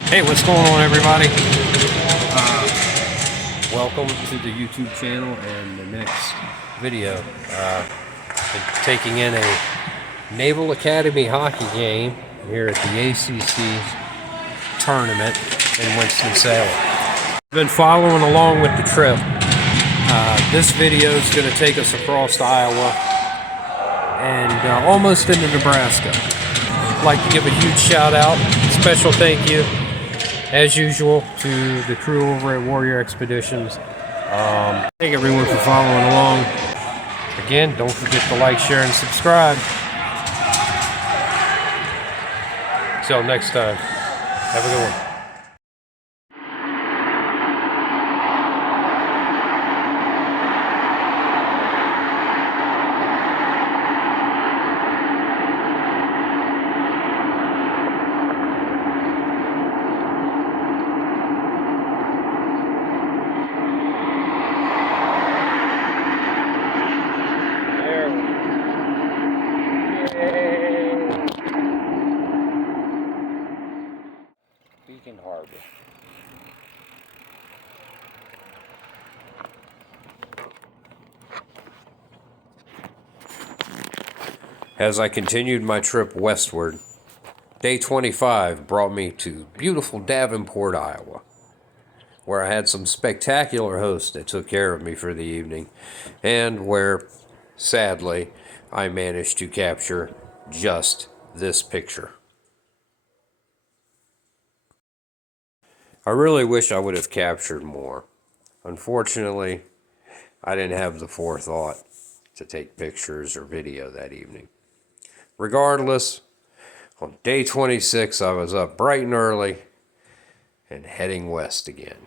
Hey, what's going on, everybody? Welcome to the YouTube channel and the next video. Been taking in a Naval Academy hockey game here at the ACC tournament in Winston-Salem. Been following along with the trip. This video is going to take us across Iowa and almost into Nebraska. I'd like to give a huge shout out, special thank you, as usual, to the crew over at Warrior Expeditions. Thank everyone for following along. Again, don't forget to like, share, and subscribe. Till next time, have a good one. Beacon Harbor. As I continued my trip westward, day 25 brought me to beautiful Davenport, Iowa, where I had some spectacular hosts that took care of me for the evening, and where, sadly, I managed to capture just this picture. I really wish I would have captured more. Unfortunately, I didn't have the forethought to take pictures or video that evening. Regardless, on day 26, I was up bright and early and heading west again.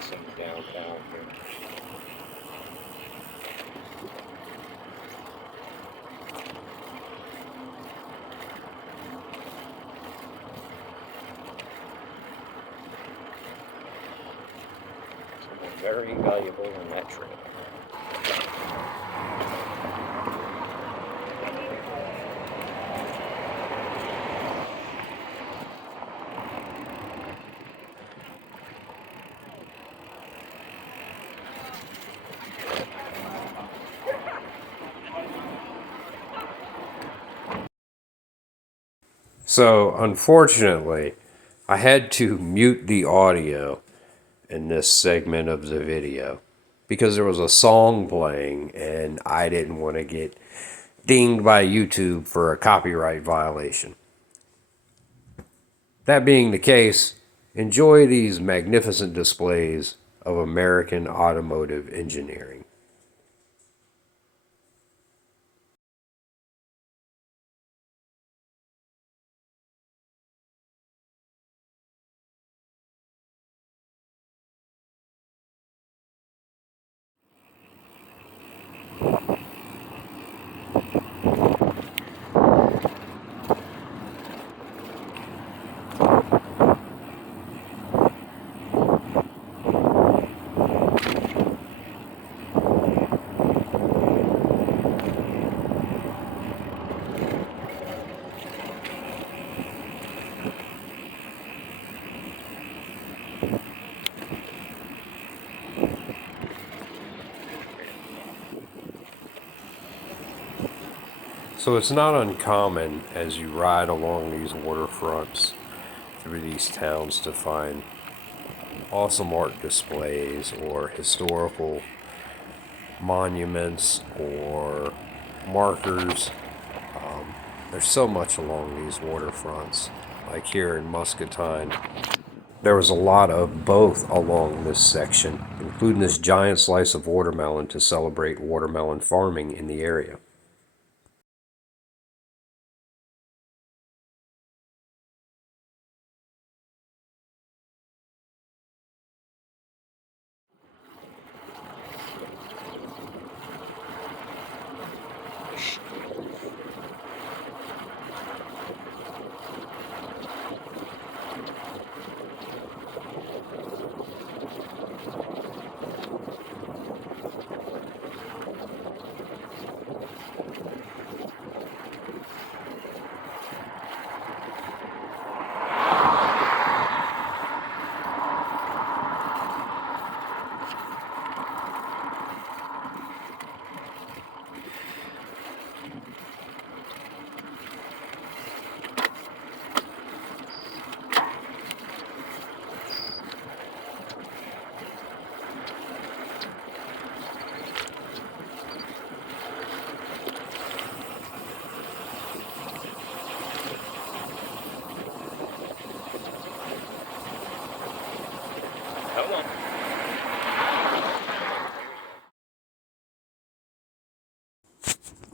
Some downtown here. Something very valuable in that trip. So, unfortunately, I had to mute the audio in this segment of the video because there was a song playing and I didn't want to get dinged by YouTube for a copyright violation. That being the case, enjoy these magnificent displays of American automotive engineering. So it's not uncommon as you ride along these waterfronts through these towns to find awesome art displays or historical monuments or markers. There's so much along these waterfronts. Like here in Muscatine, there was a lot of both along this section, including this giant slice of watermelon to celebrate watermelon farming in the area.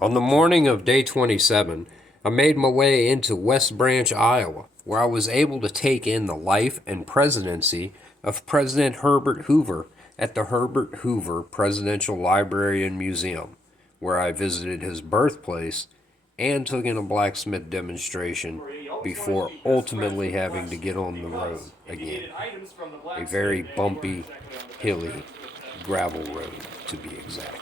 On the morning of day 27, I made my way into West Branch, Iowa, where I was able to take in the life and presidency of President Herbert Hoover at the Herbert Hoover Presidential Library and Museum, where I visited his birthplace and took in a blacksmith demonstration before ultimately having to get on the road again. A very bumpy, hilly gravel road, to be exact.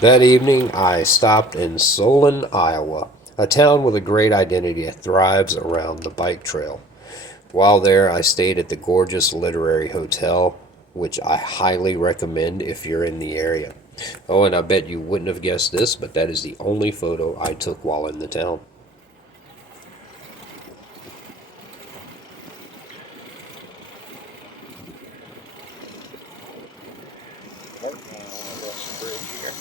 That evening, I stopped in Solon, Iowa, a town with a great identity that thrives around the bike trail. While there, I stayed at the gorgeous Literary Hotel, which I highly recommend if you're in the area. Oh, and I bet you wouldn't have guessed this, but that is the only photo I took while in the town. Working on this bridge here.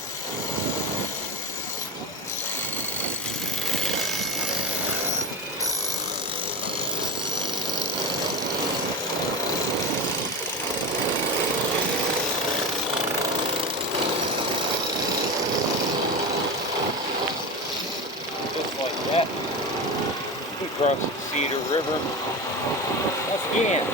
Just like that. We crossed the Cedar River. Once again.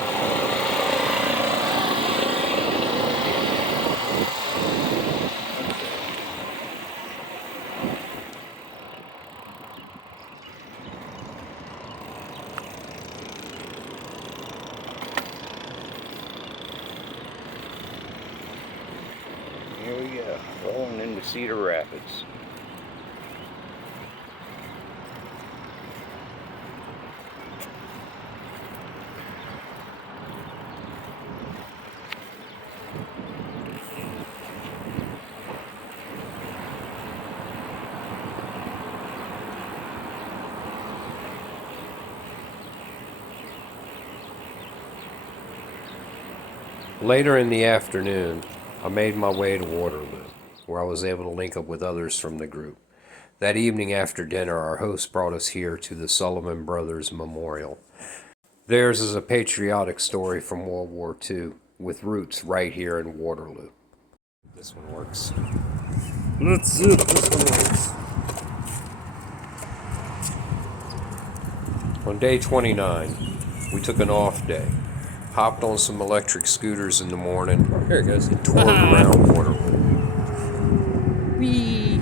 Here we go, rolling into Cedar Rapids. Later in the afternoon, I made my way to Waterloo, where I was able to link up with others from the group. That evening after dinner, our host brought us here to the Sullivan Brothers Memorial. Theirs is a patriotic story from World War II, with roots right here in Waterloo. This one works. Let's see if this one works. On day 29, we took an off day, hopped on some electric scooters in the morning, Here it goes. and toured around Waterloo. Wee.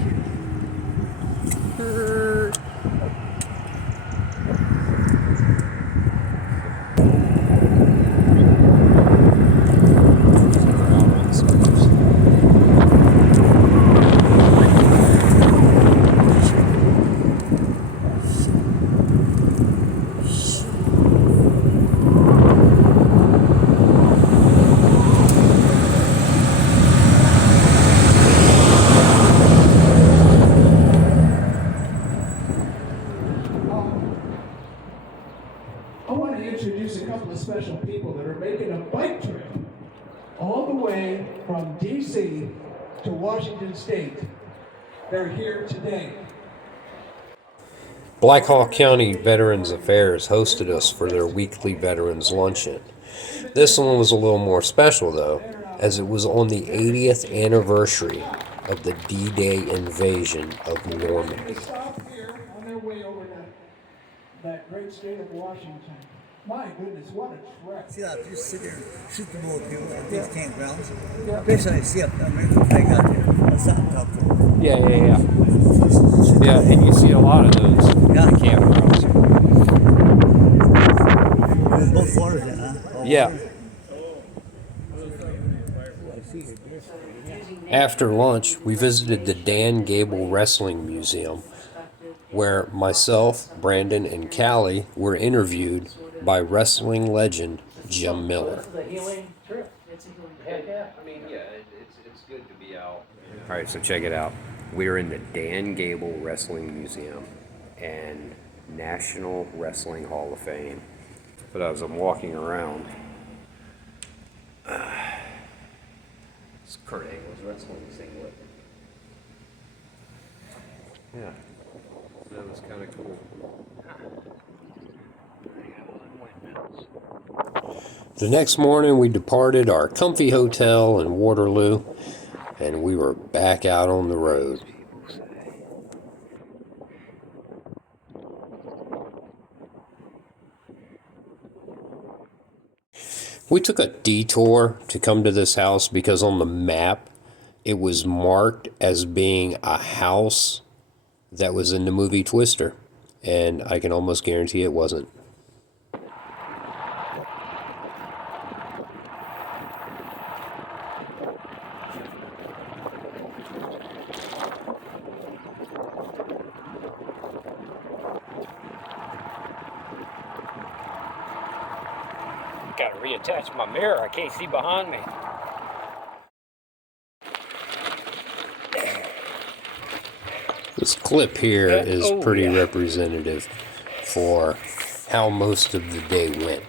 I want to introduce a couple of special people that are making a bike trip all the way from D.C. to Washington State. They're here today. Black Hawk County Veterans Affairs hosted us for their weekly Veterans Luncheon. This one was a little more special, though, as it was on the 80th anniversary of the D-Day invasion of Normandy. They stopped here on their way over to that great state of Washington. My goodness, what a trek. See that? Just sit there and shoot the little people at these campgrounds. Especially I see a American flag out there. That's not top to them. Yeah. Yeah, and you see a lot of those Yeah. campgrounds. There's both floors in, huh? All Yeah. floors? After lunch, we visited the Dan Gable Wrestling Museum, where myself, Brandon, and Callie were interviewed by wrestling legend Jim Miller. This is a healing trip. It's a healing trip. Yeah. I mean, yeah, it's good to be out. All right, so check it out. We're in the Dan Gable Wrestling Museum and National Wrestling Hall of Fame. But as I'm walking around, it's Kurt Angle's wrestling singlet. Yeah, that was kind of cool. The next morning, we departed our comfy hotel in Waterloo, and we were back out on the road. We took a detour to come to this house because on the map, it was marked as being a house that was in the movie Twister, and I can almost guarantee it wasn't. Gotta reattach my mirror. I can't see behind me. This clip here is pretty representative for how most of the day went.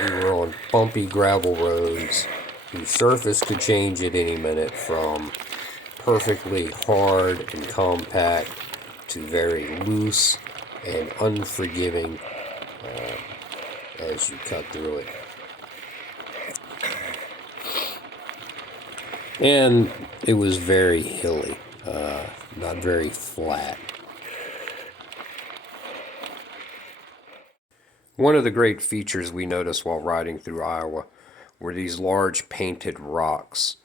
We were on bumpy gravel roads whose surface could change at any minute, from perfectly hard and compact to very loose and unforgiving as you cut through it. And it was very hilly, not very flat. One of the great features we noticed while riding through Iowa were these large painted rocks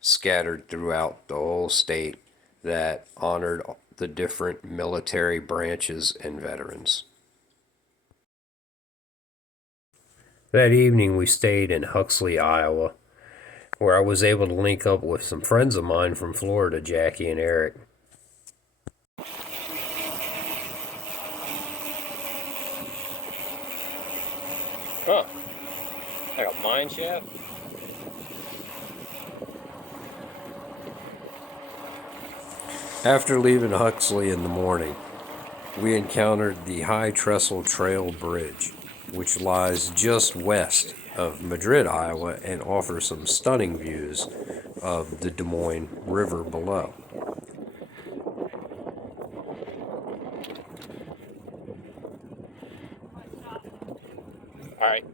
scattered throughout the whole state that honored the different military branches and veterans. That evening we stayed in Huxley, Iowa, where I was able to link up with some friends of mine from Florida, Jackie and Eric. Huh. Like a mine shaft? After leaving Huxley in the morning, we encountered the High Trestle Trail Bridge, which lies just west of Madrid, Iowa, and offers some stunning views of the Des Moines River below. All right.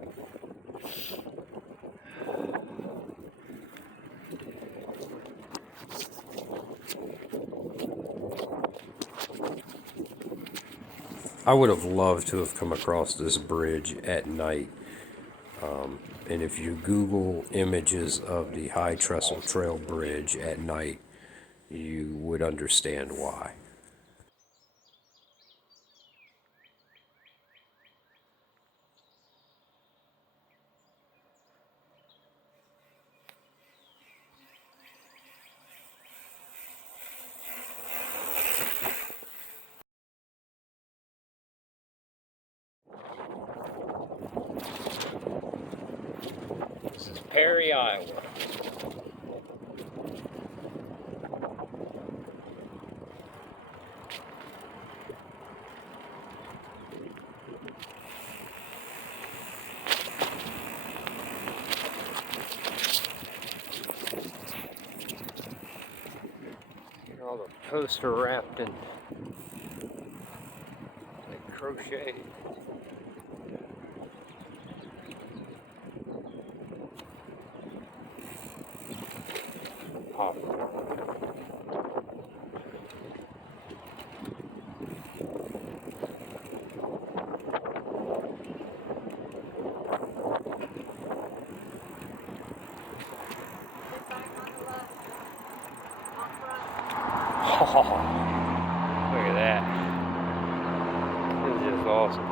I would have loved to have come across this bridge at night. And if you Google images of the High Trestle Trail Bridge at night, you would understand why. This is Perry, Iowa. Here all the poster wrapped in like crochet. Pop. Look at that. This is just awesome.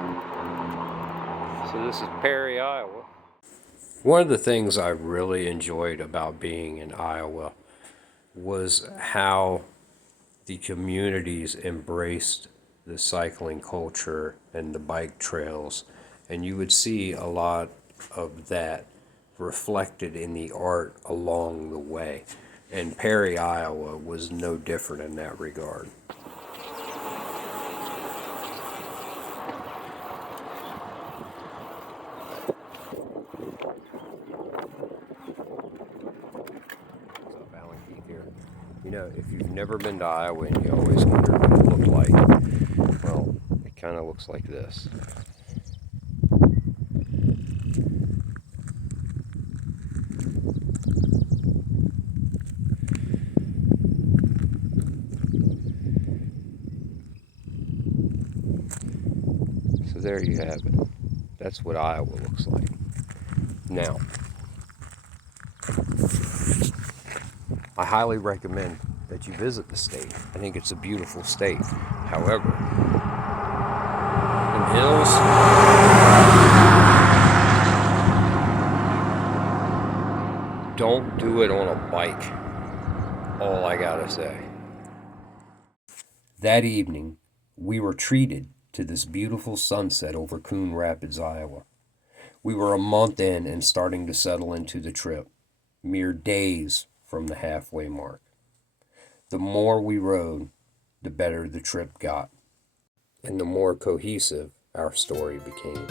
So this is Perry, Iowa. One of the things I really enjoyed about being in Iowa was how the communities embraced the cycling culture and the bike trails. And you would see a lot of that reflected in the art along the way. And Perry, Iowa was no different in that regard. You know, if you've never been to Iowa and you always wondered what it looked like, well, it kind of looks like this. So there you have it. That's what Iowa looks like. Now, I highly recommend that you visit the state. I think it's a beautiful state. However, in hills, don't do it on a bike. All I gotta say. That evening, we were treated to this beautiful sunset over Coon Rapids, Iowa. We were a month in and starting to settle into the trip, mere days from the halfway mark. The more we rode, the better the trip got, and the more cohesive our story became.